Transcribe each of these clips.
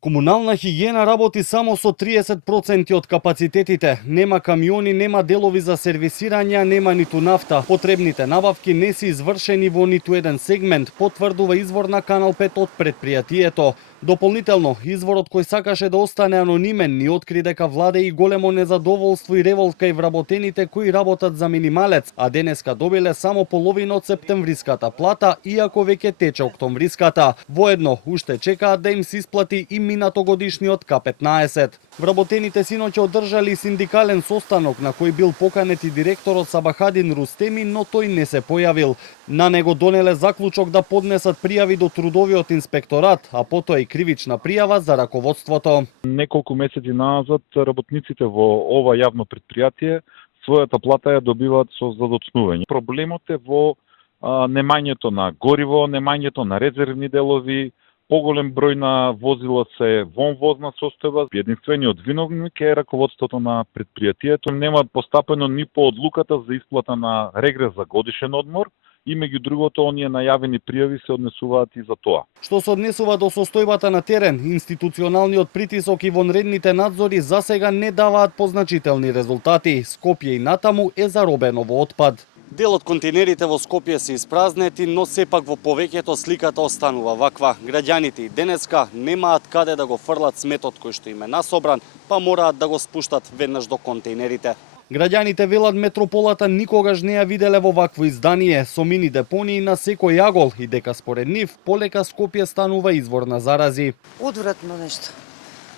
Комунална хигиена работи само со 30% од капацитетите. Нема камиони, нема делови за сервисирање, нема ниту нафта. Потребните набавки не се извршени во ниту еден сегмент, потврдува извор на Канал 5 од предпријатието. Дополнително, изворот кој сакаше да остане анонимен ни откри дека владе и големо незадоволство и револт кај вработените кои работат за минималец, а денеска добиле само половина од септемвриската плата, иако веќе тече октомвриската. Воедно, уште чекаат да им се исплати и минатогодишниот К15. Вработените синоќа одржали синдикален состанок на кој бил поканет и директорот Сабахадин Рустеми, но тој не се појавил. На него донеле заклучок да поднесат пријави до трудовиот инспекторат, а потоа и кривична пријава за раководството. Неколку месеци назад работниците во ова јавно предпријатие својата плата ја добиваат со задоцнување. Проблемот е во немањето на гориво, немањето на резервни делови, поголем број на возила се вон возна состојба. Единствениот виновник е раководството на предпријатието. Нема постапено ни по одлуката за исплата на регрес за годишен одмор, и меѓу другото, оние најавени пријави се однесуваат и за тоа. Што се однесува до состојбата на терен, институционалниот притисок и вонредните надзори засега не даваат позначителни резултати. Скопје и натаму е заробено во отпад. Дел од контейнерите во Скопје се испразнети, но сепак во повеќето сликата останува ваква. Граѓаните и денеска немаат каде да го фрлат сметот кој што им е насобран, па мораат да го спуштат веднаш до контейнерите. Граѓаните велат метрополата никогаш не ја виделе во вакво издание, со мини депонии на секој јагол и дека според нив полека Скопје станува извор на зарази. Одвратно нешто.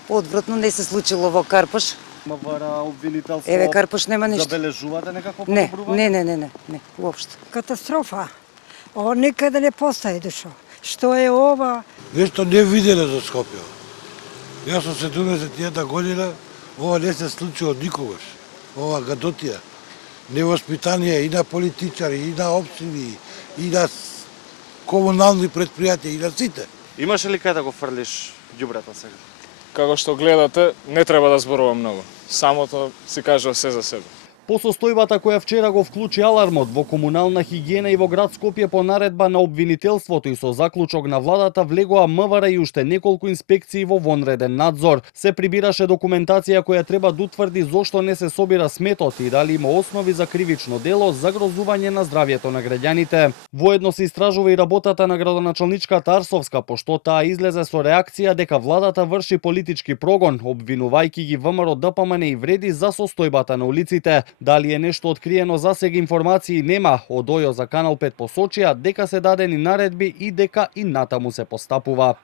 Одвратно не се случило во Карпош. МВР обвинителство. Еве Карпош нема ништо. Забележувате некакво подобрување? Не, уопшто. Катастрофа. Ова никаде не постои душо. Што е ова? Нешто не виделе за Скопје. Јас сум 71 година, ова не се случи од никогаш. Ова гадотија, невоспитание и на политичари, и на општини, и на комунални предпријатија, и на сите. Имаше ли кај да го фрлиш ѓубрето сега? Како што гледате, не треба да зборувам многу. Самото си кажува се за себе. По состојбата која вчера го вклучи алармот во комунална хигиена и во град Скопје по наредба на обвинителството и со заклучок на владата влегоа МВР и уште неколку инспекции во вонреден надзор. Се прибираше документација која треба да утврди зошто не се собира сметот и дали има основи за кривично дело загрозување на здравјето на граѓаните. Воедно се истражува и работата на градоначалничката Арсовска, пошто таа излезе со реакција дека владата врши политички прогон, обвинувајќи ги ВМРО, ДПМН и Вреди за состојбата на улиците. Дали е нешто откриено засега информации нема, од ОЈО за Канал 5 посочија дека се дадени наредби и дека и натаму се постапува.